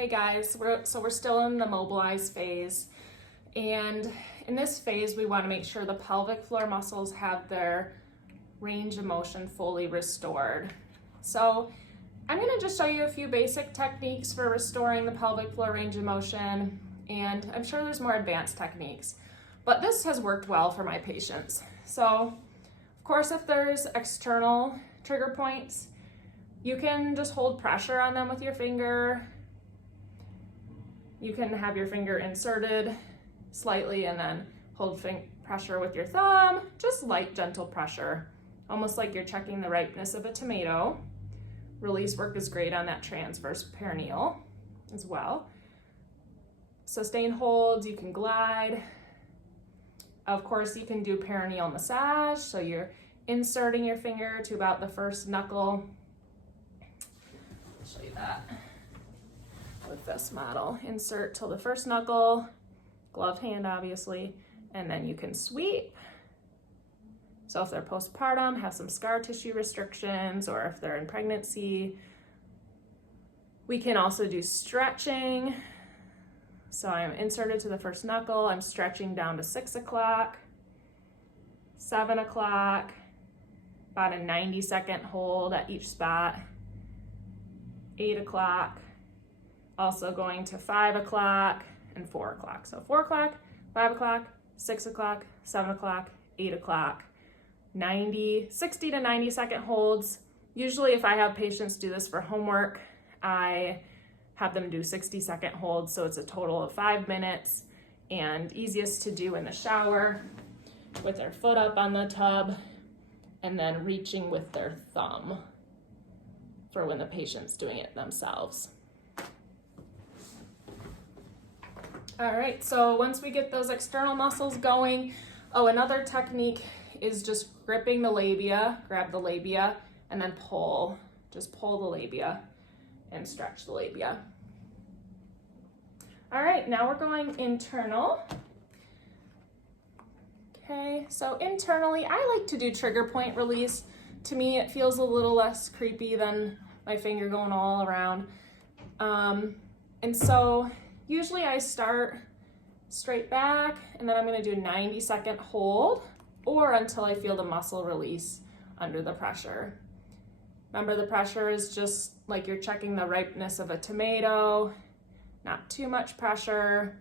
Hey guys, we're still in the mobilize phase, and in this phase we want to make sure the pelvic floor muscles have their range of motion fully restored. So I'm going to just show you a few basic techniques for restoring the pelvic floor range of motion, and I'm sure there's more advanced techniques, but this has worked well for my patients. So of course, if there's external trigger points, you can just hold pressure on them with your finger. You can have your finger inserted slightly and then hold pressure with your thumb, just light, gentle pressure, almost like you're checking the ripeness of a tomato. Release work is great on that transverse perineal as well. Sustained holds, you can glide. Of course, you can do perineal massage, so you're inserting your finger to about the first knuckle. I'll show you that with this model. Insert till the first knuckle, gloved hand obviously, and then you can sweep. So if they're postpartum, have some scar tissue restrictions, or if they're in pregnancy, we can also do stretching. So I'm inserted to the first knuckle, I'm stretching down to 6 o'clock, 7 o'clock, about a 90-second hold at each spot, 8 o'clock, also going to 5 o'clock and 4 o'clock. So 4 o'clock, 5 o'clock, 6 o'clock, 7 o'clock, 8 o'clock, 60 to 90 second holds. Usually if I have patients do this for homework, I have them do 60-second holds, so it's a total of 5 minutes, and easiest to do in the shower with their foot up on the tub and then reaching with their thumb for when the patient's doing it themselves. All right, so once we get those external muscles going, another technique is just gripping the labia, grab the labia, and then pull. Just pull the labia and stretch the labia. All right, now we're going internal. Okay, so internally, I like to do trigger point release. To me, it feels a little less creepy than my finger going all around. And so usually I start straight back, and then I'm gonna do a 90-second hold, or until I feel the muscle release under the pressure. Remember, the pressure is just like you're checking the ripeness of a tomato, not too much pressure.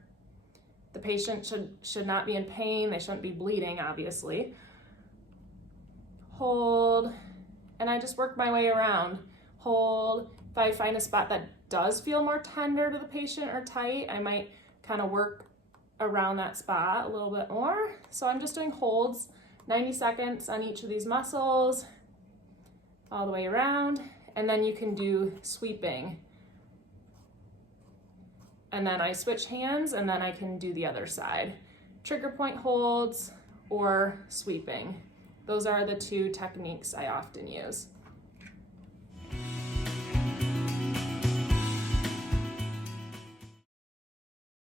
The patient should not be in pain. They shouldn't be bleeding, obviously. Hold, and I just work my way around. Hold. If I find a spot that does feel more tender to the patient or tight, I might kind of work around that spot a little bit more. So I'm just doing holds, 90 seconds on each of these muscles, all the way around, and then you can do sweeping. And then I switch hands, and then I can do the other side. Trigger point holds or sweeping. Those are the two techniques I often use.